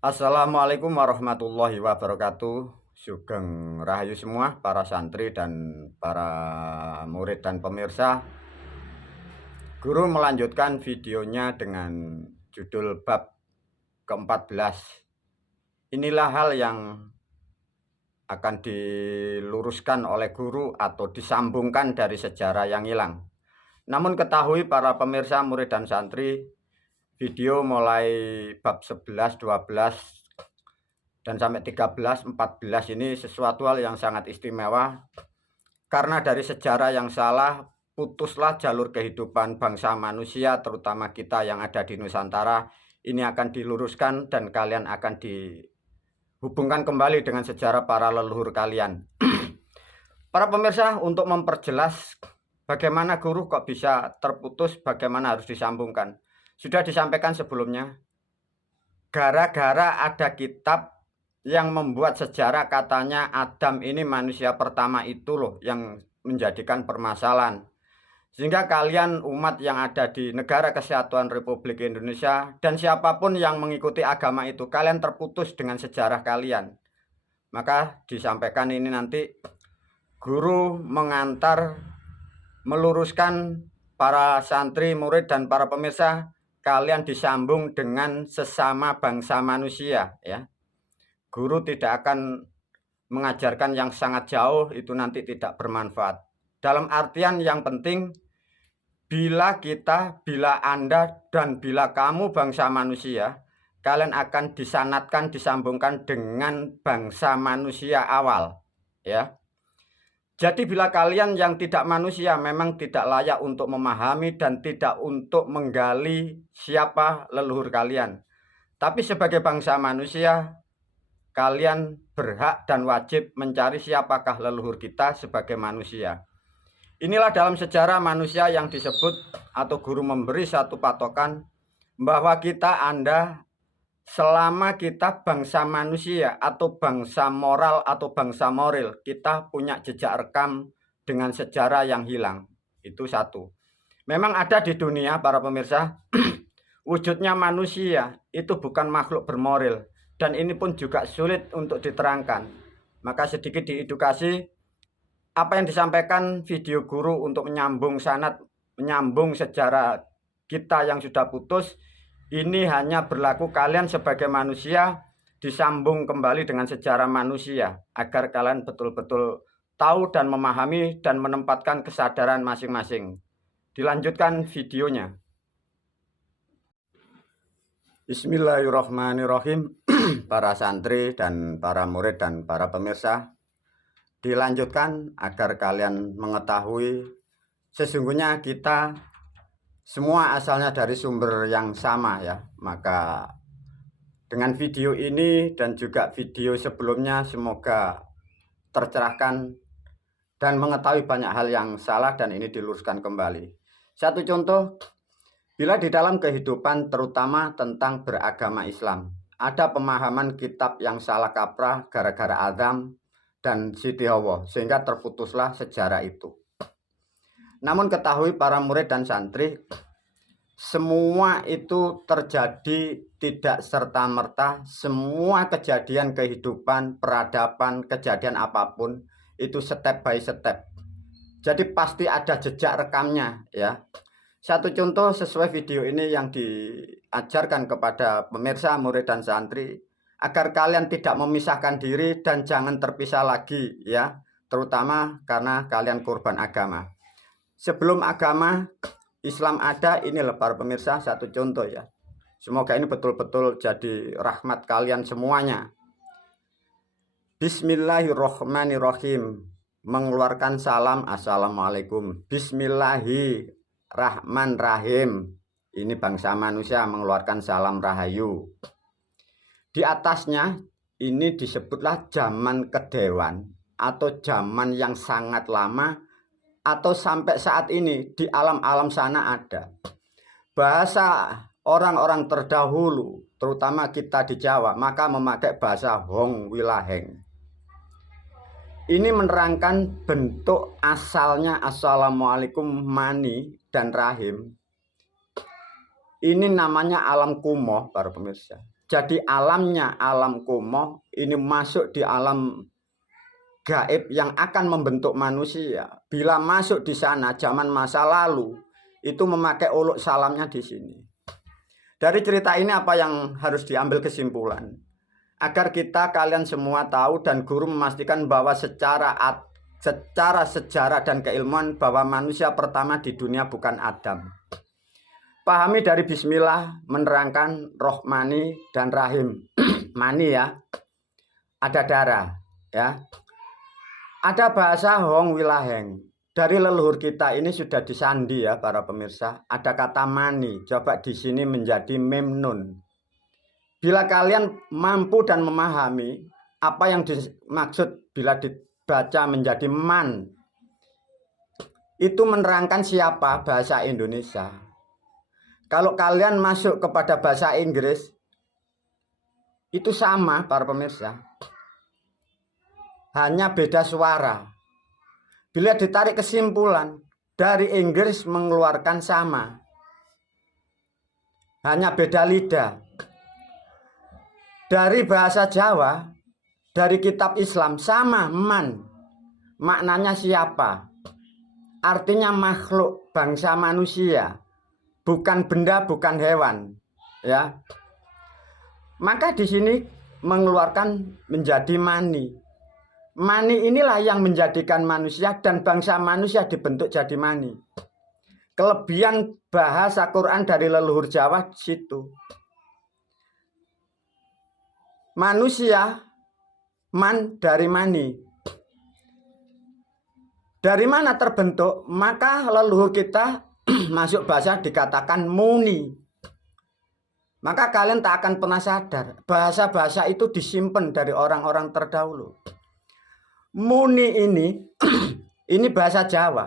Assalamualaikum warahmatullahi wabarakatuh. Sugeng Rahayu semua para santri dan para murid dan pemirsa. Guru melanjutkan videonya dengan judul bab ke-14. Inilah hal yang akan diluruskan oleh guru atau disambungkan dari sejarah yang hilang. Namun ketahui para pemirsa, murid dan santri, video mulai bab 11, 12 dan sampai 13, 14 ini sesuatu hal yang sangat istimewa karena dari sejarah yang salah putuslah jalur kehidupan bangsa manusia, terutama kita yang ada di Nusantara. Ini akan diluruskan dan kalian akan dihubungkan kembali dengan sejarah para leluhur kalian. Para pemirsa, untuk memperjelas bagaimana guru kok bisa terputus, bagaimana harus disambungkan, sudah disampaikan sebelumnya. Gara-gara ada kitab yang membuat sejarah, katanya Adam ini manusia pertama itu loh yang menjadikan permasalahan. Sehingga kalian umat yang ada di Negara Kesatuan Republik Indonesia dan siapapun yang mengikuti agama itu, kalian terputus dengan sejarah kalian. Maka disampaikan ini nanti guru mengantar, meluruskan para santri, murid dan para pemirsa, kalian disambung dengan sesama bangsa manusia ya. Guru tidak akan mengajarkan yang sangat jauh, itu nanti tidak bermanfaat. Dalam artian yang penting, bila Anda dan bila kamu bangsa manusia, kalian akan disanatkan, disambungkan dengan bangsa manusia awal ya. Jadi bila kalian yang tidak manusia memang tidak layak untuk memahami dan tidak untuk menggali siapa leluhur kalian. Tapi sebagai bangsa manusia, kalian berhak dan wajib mencari siapakah leluhur kita sebagai manusia. Inilah dalam sejarah manusia yang disebut atau guru memberi satu patokan bahwa Anda selama kita bangsa manusia atau bangsa moral atau bangsa moral, kita punya jejak rekam dengan sejarah yang hilang. Itu satu. Memang ada di dunia para pemirsa, wujudnya manusia itu bukan makhluk bermoral. Dan ini pun juga sulit untuk diterangkan. Maka sedikit diedukasi, apa yang disampaikan video guru untuk menyambung sanad, menyambung sejarah kita yang sudah putus, ini hanya berlaku kalian sebagai manusia disambung kembali dengan sejarah manusia, agar kalian betul-betul tahu dan memahami dan menempatkan kesadaran masing-masing. Dilanjutkan videonya. Bismillahirrahmanirrahim. Para santri dan para murid dan para pemirsa, dilanjutkan agar kalian mengetahui sesungguhnya kita semua asalnya dari sumber yang sama ya. Maka dengan video ini dan juga video sebelumnya semoga tercerahkan dan mengetahui banyak hal yang salah dan ini diluruskan kembali. Satu contoh, bila di dalam kehidupan terutama tentang beragama Islam, ada pemahaman kitab yang salah kaprah gara-gara Adam dan Siti Hawa, sehingga terputuslah sejarah itu. Namun ketahui para murid dan santri, semua itu terjadi tidak serta-merta. Semua kejadian kehidupan, peradaban, kejadian apapun itu step by step. Jadi pasti ada jejak rekamnya ya. Satu contoh sesuai video ini yang diajarkan kepada pemirsa, murid dan santri, agar kalian tidak memisahkan diri dan jangan terpisah lagi ya, terutama karena kalian korban agama. Sebelum agama Islam ada, inilah para pemirsa satu contoh ya. Semoga ini betul-betul jadi rahmat kalian semuanya. Bismillahirrahmanirrahim. Mengeluarkan salam assalamualaikum. Bismillahirrahmanirrahim. Ini bangsa manusia mengeluarkan salam rahayu. Di atasnya ini disebutlah zaman kedewan atau zaman yang sangat lama atau sampai saat ini di alam-alam sana ada. Bahasa orang-orang terdahulu terutama kita di Jawa maka memakai bahasa Hong Wilaheng. Ini menerangkan bentuk asalnya assalamualaikum mani dan rahim. Ini namanya alam kumoh para pemirsa. Jadi alamnya alam kumuh ini masuk di alam gaib yang akan membentuk manusia. Bila masuk di sana zaman masa lalu, itu memakai uluk salamnya di sini. Dari cerita ini apa yang harus diambil kesimpulan? Agar kalian semua tahu dan guru memastikan bahwa secara sejarah dan keilmuan bahwa manusia pertama di dunia bukan Adam. Pahami dari bismillah menerangkan rohmani dan rahim. Mani ya, ada darah ya. Ada bahasa Hong Wilaheng. Dari leluhur kita ini sudah disandi ya para pemirsa. Ada kata mani, coba di sini menjadi memnun. Bila kalian mampu dan memahami apa yang dimaksud bila dibaca menjadi man, itu menerangkan siapa bahasa Indonesia. Kalau kalian masuk kepada bahasa Inggris, itu sama para pemirsa. Hanya beda suara. Bila ditarik kesimpulan, dari Inggris mengeluarkan sama. Hanya beda lidah. Dari bahasa Jawa, dari kitab Islam sama man. Maknanya siapa? Artinya makhluk bangsa manusia. Bukan benda, bukan hewan. Ya. Maka di sini mengeluarkan menjadi mani. Mani inilah yang menjadikan manusia dan bangsa manusia dibentuk jadi mani. Kelebihan bahasa Quran dari leluhur Jawa situ. Manusia man dari mani. Dari mana terbentuk? Maka leluhur kita masuk bahasa dikatakan muni. Maka kalian tak akan pernah sadar bahasa-bahasa itu disimpan dari orang-orang terdahulu. Muni ini bahasa Jawa.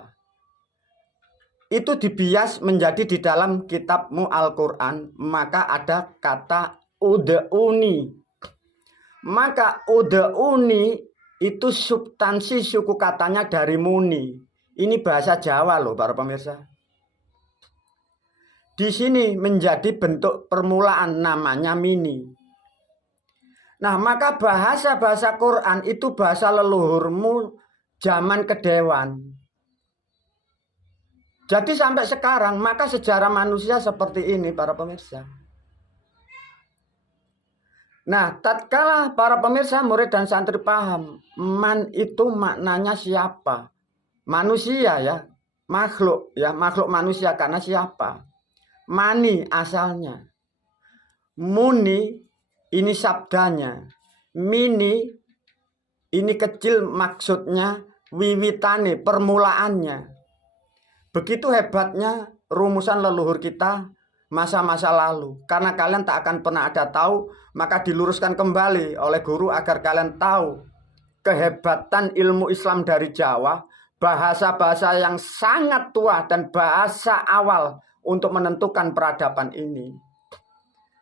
Itu dibias menjadi di dalam kitabmu Al-Quran. Maka ada kata ud'uni. Maka ud'uni itu substansi suku katanya dari muni. Ini bahasa Jawa loh para pemirsa. Di sini menjadi bentuk permulaan namanya mini. Nah, maka bahasa-bahasa Quran itu bahasa leluhurmu zaman kedewan. Jadi sampai sekarang, maka sejarah manusia seperti ini para pemirsa. Nah, tatkala para pemirsa, murid dan santri paham, man itu maknanya siapa? Manusia ya, makhluk manusia karena siapa? Mani asalnya. Muni ini sabdanya, mini ini kecil maksudnya, wiwitane permulaannya. Begitu hebatnya rumusan leluhur kita masa-masa lalu. Karena kalian tak akan pernah ada tahu, maka diluruskan kembali oleh guru agar kalian tahu kehebatan ilmu Islam dari Jawa, bahasa-bahasa yang sangat tua dan bahasa awal untuk menentukan peradaban ini.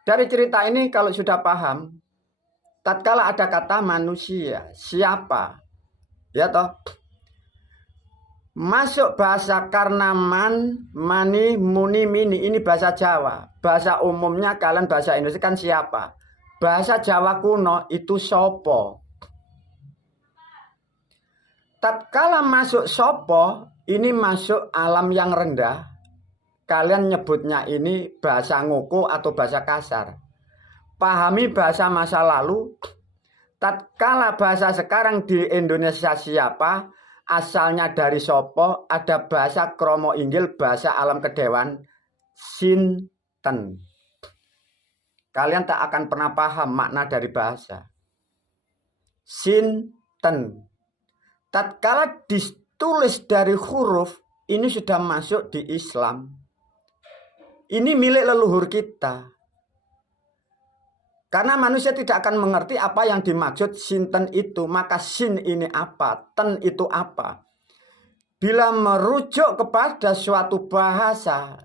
Dari cerita ini kalau sudah paham, tatkala ada kata manusia, siapa? Ya toh? Masuk bahasa karena man, mani, muni, mini, ini bahasa Jawa. Bahasa umumnya kalian bahasa Indonesia kan siapa? Bahasa Jawa kuno itu sopo. Tatkala masuk sopo, ini masuk alam yang rendah. Kalian nyebutnya ini bahasa ngoko atau bahasa kasar. Pahami bahasa masa lalu. Tatkala bahasa sekarang di Indonesia siapa? Asalnya dari sopo, ada bahasa kromo inggil, bahasa alam kedewan, sinten. Kalian tak akan pernah paham makna dari bahasa. Sinten. Tatkala ditulis dari huruf, ini sudah masuk di Islam. Ini milik leluhur kita. Karena manusia tidak akan mengerti apa yang dimaksud sinten itu. Maka sin ini apa? Ten itu apa? Bila merujuk kepada suatu bahasa,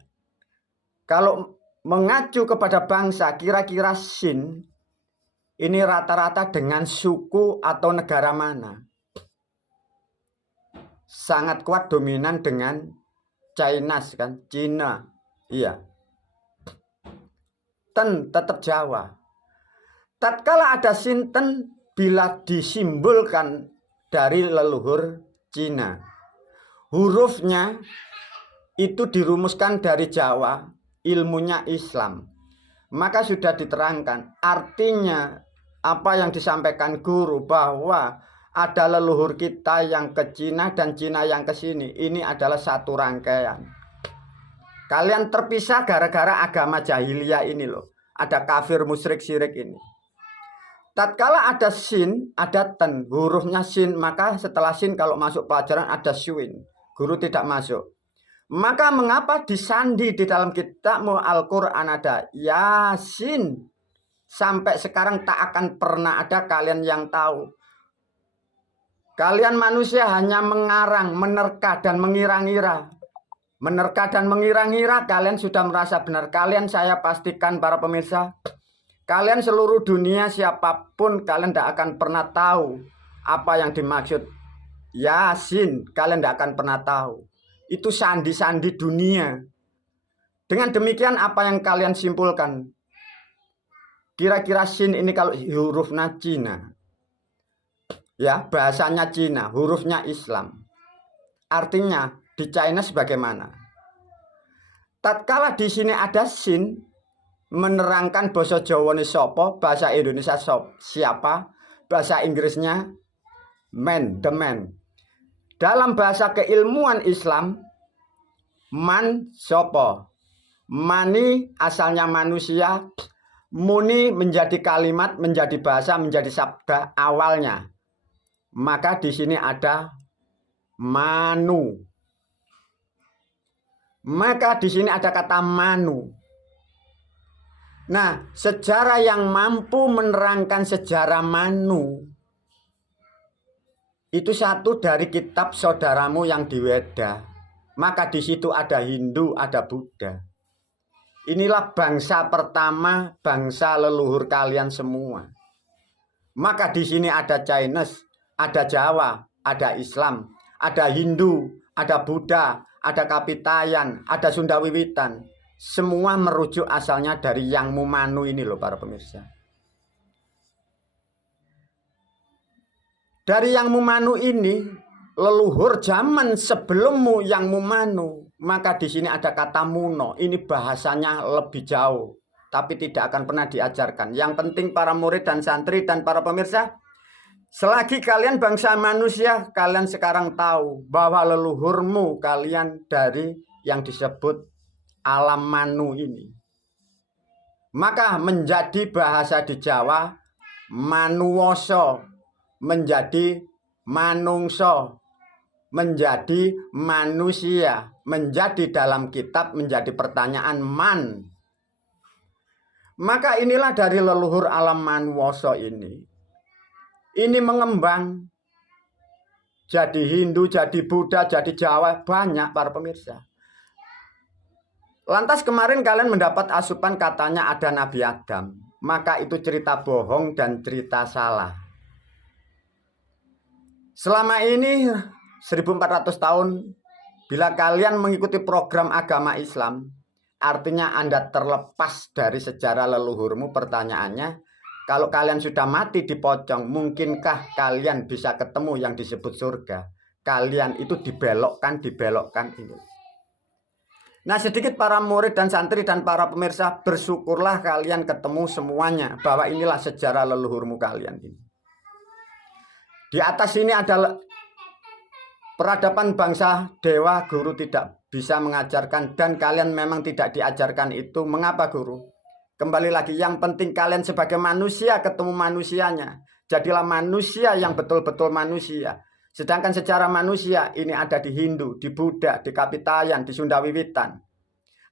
kalau mengacu kepada bangsa, kira-kira sin ini rata-rata dengan suku atau negara mana? Sangat kuat dominan dengan Chinese kan? Cina. Iya. Ten tetap Jawa. tatkala ada sinten bila disimbolkan dari leluhur Cina. Hurufnya itu dirumuskan dari Jawa, ilmunya Islam. Maka sudah diterangkan, artinya apa yang disampaikan guru bahwa ada leluhur kita yang ke Cina dan Cina yang ke sini. Ini adalah satu rangkaian. Kalian terpisah gara-gara agama jahiliyah ini loh. Ada kafir, musyrik, syirik ini. Tatkala ada sin, ada ten, hurufnya sin, maka setelah sin kalau masuk pelajaran ada syuin. Guru tidak masuk. Maka mengapa disandi di dalam kitabmu Al-Quran ada Yasin? Sampai sekarang tak akan pernah ada kalian yang tahu. Kalian manusia hanya mengarang, menerka dan mengira-ngira. Menerka dan mengira-ngira, kalian sudah merasa benar. Kalian, saya pastikan para pemirsa, kalian seluruh dunia siapapun, kalian tidak akan pernah tahu apa yang dimaksud Yasin. Kalian tidak akan pernah tahu. Itu sandi-sandi dunia. Dengan demikian apa yang kalian simpulkan? Kira-kira sin ini kalau hurufnya Cina, ya bahasanya Cina, hurufnya Islam. Artinya di China sebagaimana? Tatkala di sini ada sin, menerangkan bahasa Jawa ini sopo, bahasa Indonesia siapa, bahasa Inggrisnya man, the man. Dalam bahasa keilmuan Islam, man sopo, mani asalnya manusia, muni menjadi kalimat, menjadi bahasa, menjadi sabda awalnya. Maka di sini ada manu. Maka di sini ada kata manu. Nah, sejarah yang mampu menerangkan sejarah manu itu satu dari kitab saudaramu yang di Weda. Maka di situ ada Hindu, ada Buddha. Inilah bangsa pertama, bangsa leluhur kalian semua. Maka di sini ada Chinese, ada Jawa, ada Islam, ada Hindu, ada Buddha, ada Kapitayan, ada Sunda Wiwitan. Semua merujuk asalnya dari Yang Mumanu ini loh para pemirsa. Dari Yang Mumanu ini, leluhur zaman sebelummu Yang Mumanu, maka di sini ada kata Muno. Ini bahasanya lebih jauh, tapi tidak akan pernah diajarkan. Yang penting para murid dan santri dan para pemirsa, selagi kalian bangsa manusia, kalian sekarang tahu bahwa leluhurmu kalian dari yang disebut alam manu ini. Maka menjadi bahasa di Jawa manuwoso, menjadi manungso, menjadi manusia, menjadi dalam kitab menjadi pertanyaan man. Maka inilah dari leluhur alam manuwoso ini. Ini mengembang jadi Hindu, jadi Buddha, jadi Jawa, banyak para pemirsa. Lantas kemarin kalian mendapat asupan katanya ada Nabi Adam. Maka itu cerita bohong dan cerita salah. Selama ini 1400 tahun, bila kalian mengikuti program agama Islam, artinya Anda terlepas dari sejarah leluhurmu. Pertanyaannya, kalau kalian sudah mati di pocong, mungkinkah kalian bisa ketemu yang disebut surga? Kalian itu dibelokkan ini. Nah, sedikit para murid dan santri dan para pemirsa, bersyukurlah kalian ketemu semuanya bahwa inilah sejarah leluhurmu kalian ini. Di atas ini adalah peradaban bangsa dewa. Guru tidak bisa mengajarkan dan kalian memang tidak diajarkan itu. Mengapa guru? Kembali lagi, yang penting kalian sebagai manusia ketemu manusianya. Jadilah manusia yang betul-betul manusia. Sedangkan sejarah manusia ini ada di Hindu, di Buddha, di Kapitayan, di Sunda Wiwitan.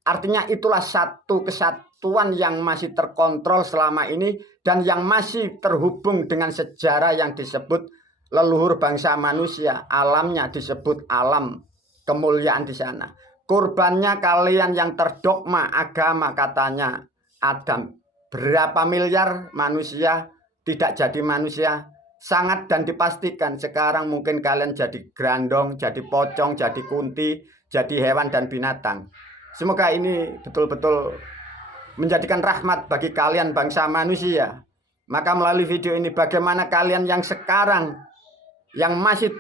Artinya itulah satu kesatuan yang masih terkontrol selama ini dan yang masih terhubung dengan sejarah yang disebut leluhur bangsa manusia. Alamnya disebut alam kemuliaan di sana. Kurbannya kalian yang terdogma agama katanya Adam. Berapa miliar manusia tidak jadi manusia? Sangat dan dipastikan sekarang mungkin kalian jadi grandong, jadi pocong, jadi kunti, jadi hewan dan binatang. Semoga ini betul-betul menjadikan rahmat bagi kalian bangsa manusia. Maka melalui video ini bagaimana kalian yang sekarang yang masih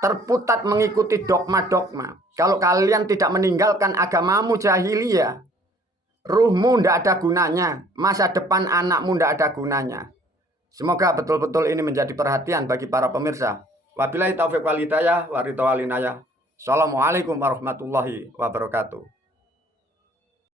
terputat mengikuti dogma-dogma. Kalau kalian tidak meninggalkan agamamu jahiliyah, ruhmu tidak ada gunanya, masa depan anakmu tidak ada gunanya. Semoga betul-betul ini menjadi perhatian bagi para pemirsa. Wabillahi taufiq wal hidayah wa ridha wal inayah. Assalamualaikum warahmatullahi wabarakatuh.